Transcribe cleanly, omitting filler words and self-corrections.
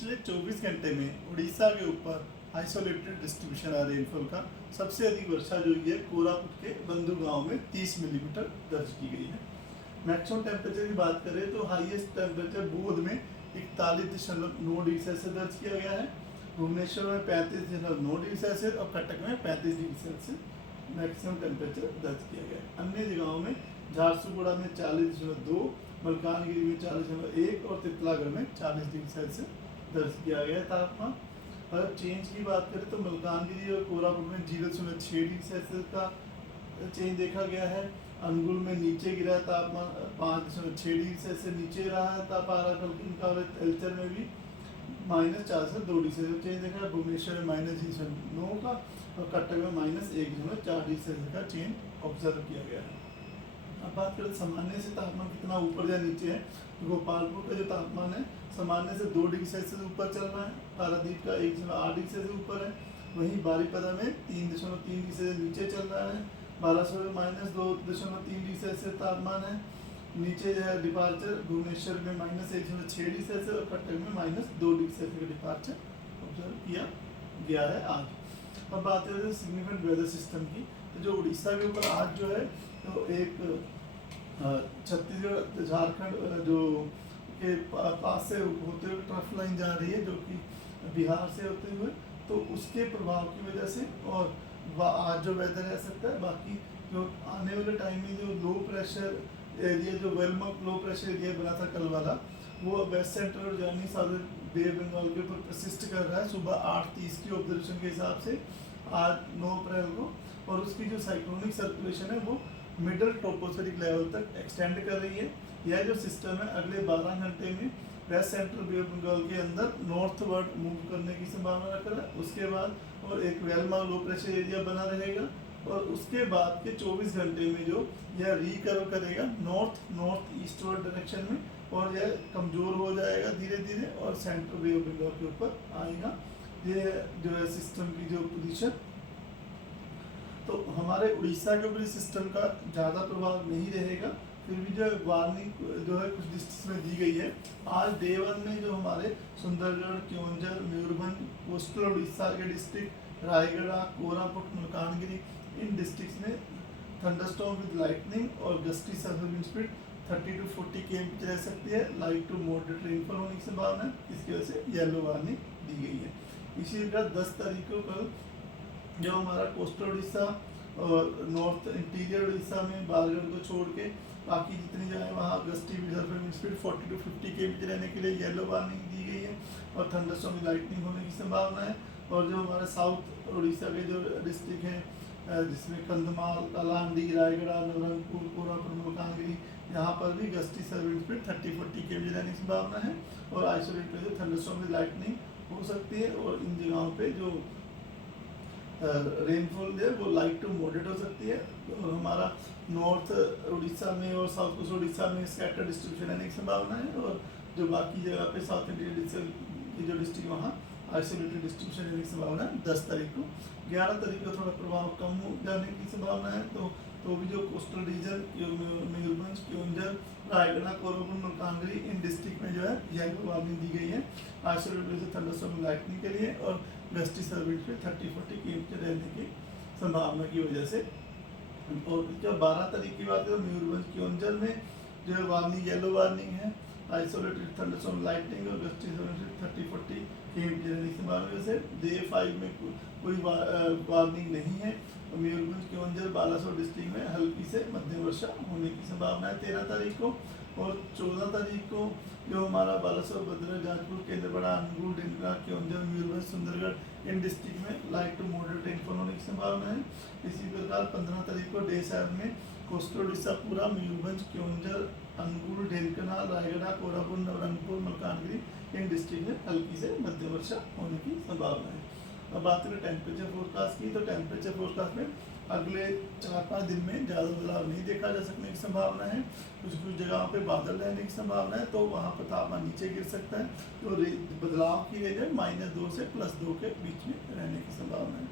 पिछले 24 घंटे में उड़ीसा के ऊपर आइसोलेटेड डिस्ट्रीब्यूशन है रेनफॉल का। सबसे अधिक वर्षा जो हुई है कोरापुट के बंधु गांव में 30 मिलीमीटर दर्ज की गई है। मैक्सिमम टेम्परेचर की बात करें तो हाईएस्ट टेम्परेचर बोध में 41.9 डिग्री सेल्सियस दर्ज किया गया है। भुवनेश्वर में 35.9 डिग्री सेल्सियस और कटक में 35 डिग्री सेल्सियस मैक्सिमम टेम्परेचर दर्ज किया गया है। अन्य जगहों में झारसुगुड़ा में 40.2, मलकानगिरी में 40.1 और तितलागढ़ में 40 डिग्री सेल्सियस दर्ज किया गया है तापमान। अगर चेंज की बात करें तो मलकानगिरी और कोरापुट में 0.6 डिग्री सेल्सियस का चेंज देखा गया है। अनुगुल में नीचे गिरा है तापमान 5.6 डिग्री सेल्सियस नीचे रहा है पारा का। एल्चर में भी -4 से 2 डिग्री सेल्सियस चेंज देखा है। भुवनेश्वर में -0.9 का और कटक में -1.4 डिग्री सेल्सियस का चेंज ऑब्जर्व किया गया है। अब बात करें सामान्य से तापमान कितना ऊपर या नीचे है। गोपालपुर का जो तापमान है सामान्य से 2 डिग्री सेल्सियस ऊपर चल रहा है। पारादीप का 1.8 डिग्री सेल्सियस ऊपर है। वहीं बारीपदा में 3.3 डिग्री सेल्सियस नीचे चल रहा है। बालासोर में -2.3 डिग्री सेल्सियस तापमान है नीचे जो है। डिपार्चर भुवनेश्वर में -1.6 डिग्री सेल्सियस और कटक में -2 डिग्री सेल्सियस का डिपार्चर ऑब्जर्व किया गया है आज। अब बात करें सिग्निफिकेंट वेदर सिस्टम की, तो जो उड़ीसा के ऊपर आज जो है तो एक छत्तीसगढ़ झारखंड जो के पास से होते हुए ट्रफ लाइन जा रही है जो कि बिहार से होते हुए, तो उसके प्रभाव की वजह से और आज जो वेदर रह सकता है। बाकी जो आने वाले टाइम में जो लो प्रेशर एरिया जो वेल लो प्रेशर एरिया बना था कल वाला, वो वेस्ट सेंट्रल और यानी साउदर्न बे ऑफ बंगाल के ऊपर प्रसिस्ट कर रहा है सुबह 8:30 की ऑब्जर्वेशन के हिसाब से आज 9 अप्रैल को। और उसकी जो साइक्लोनिक सर्कुलेशन है वो मिडल ट्रोपोस्फेरिक लेवल तक एक्सटेंड कर रही है। यह जो सिस्टम है अगले 12 घंटे में west central bay of Bengal के अंदर नॉर्थवर्ड मूव करने की संभावना रख रहा है। उसके बाद और एक वेलमा लो प्रेशर एरिया बना रहेगा और उसके बाद के 24 घंटे में जो यह रिकर्व करेगा नॉर्थ ईस्टवर्ड डायरेक्शन में और यह कमज़ोर हो जाएगा धीरे धीरे और सेंट्रल बे ऑफ बंगाल के ऊपर आएगा। ये जो है सिस्टम की जो पोजीशन, तो हमारे उड़ीसा के ऊपर इस सिस्टम का ज़्यादा प्रभाव नहीं रहेगा। फिर भी जो वार्निंग जो है कुछ डिस्ट्रिक्ट में दी गई है। आज डे 1 में जो हमारे सुंदरगढ़, केओंझर, मयूरभंज, कोस्टल उड़ीसा के डिस्ट्रिक्ट, रायगढ़, कोरापुट, मलकानगिरी, इन डिस्ट्रिक्ट्स में थंडरस्टॉर्म विद लाइटनिंग और gusty service wind speed 30 to 40 km रह सकती है। लाइट टू मॉडरेट रेनफॉल होने की संभावना है। इसकी वजह से येलो वार्निंग दी गई है। इसी प्रकार 10 तारीख को कल जो हमारा कोस्टल उड़ीसा और नॉर्थ इंटीरियर उड़ीसा में बालगढ़ को छोड़ के बाकी जितनी जगह वहाँ gusty wind speed 40 to 50 km रहने के लिए येलो वार्निंग दी गई है और थंडरस्टॉर्म में लाइटनिंग होने की संभावना है। और जो हमारे साउथ उड़ीसा के जो डिस्ट्रिक्ट हैं जिसमें कंधमाल, कलांडी, रायगढ़, नवरंगपुर, कोरापुट, मलकानगिरी, यहाँ पर भी गस्टी विंड स्पीड 30-40 km रहने की संभावना है और आइसोलेट पे जो थंडरस्टॉर्म में लाइटनिंग हो सकती है। और इन जगहों पे जो रेनफॉल है वो लाइट टू मॉडरेट हो सकती है। और हमारा नॉर्थ उड़ीसा में और साउथ कोस्ट उड़ीसा में स्कैटर डिस्ट्रीब्यूशन रहने की संभावना है और जो बाकी जगह पे साउथ इंडियन की जो डिस्ट्रिक्ट वहाँ आइसोलेटेड डिस्ट्रीब्यूशन रहने की संभावना है 10 तारीख को। 11 तारीख को थोड़ा प्रभाव कम हो जाने की संभावना है। तो भी जो कोस्टल रीजन मयूरभंज, केओंझर, रायगढ़, कोरापुट, मलकानगिरी इन डिस्ट्रिक्ट में जो है येलो वार्निंग दी गई है आइसोलेटेड थंडरस्टॉर्म लाइटनिंग के लिए और गस्टी सर्विस पे 30-40 km रहने की संभावना की वजह से। और जब 12 तारीख की बात करें मयूरभंज, केओंझर में जो है वार्निंग येलो वार्निंग है आइसोलेटेड थंडरस्टॉर्म लाइटनिंग और गस्टी सर्विस 30-40 km रहने की संभावना से। डे 5 में कोई वार्निंग नहीं है। मयूरभंज, केओंझर, बालासोर डिस्ट्रिक्ट में हल्की से मध्यम वर्षा होने की संभावना है 13 तारीख को। और 14 तारीख को जो हमारा बालासोर, भद्रक, जाजपुर, केंद्रपाड़ा, अनुगुल, ढेंकनाथ, केओंझर, मयूरभंज, सुंदरगढ़ इन डिस्ट्रिक्ट में लाइट टू मॉडरेट रेनफॉल होने की संभावना है। इसी प्रकार 15 तारीख को डे 7 में कोस्टल उड़ीसा पूरा, मयूरभंज, केओंझर, अनुगुल, ढेंकनाथ, रायगढ़, कोरापुट, नवरंगपुर, मलकानगिरी इन डिस्ट्रिक्ट में हल्की से मध्यम वर्षा होने की संभावना है। अब बात करें टेम्परेचर फोरकास्ट की, तो टेम्परेचर फोरकास्ट में अगले 4-5 दिन में ज़्यादा बदलाव नहीं देखा जा सकने की संभावना है। कुछ जगहों पे बादल रहने की संभावना है तो वहाँ पर तापमान नीचे गिर सकता है। तो बदलाव की वजह -2 से +2 के बीच में रहने की संभावना है।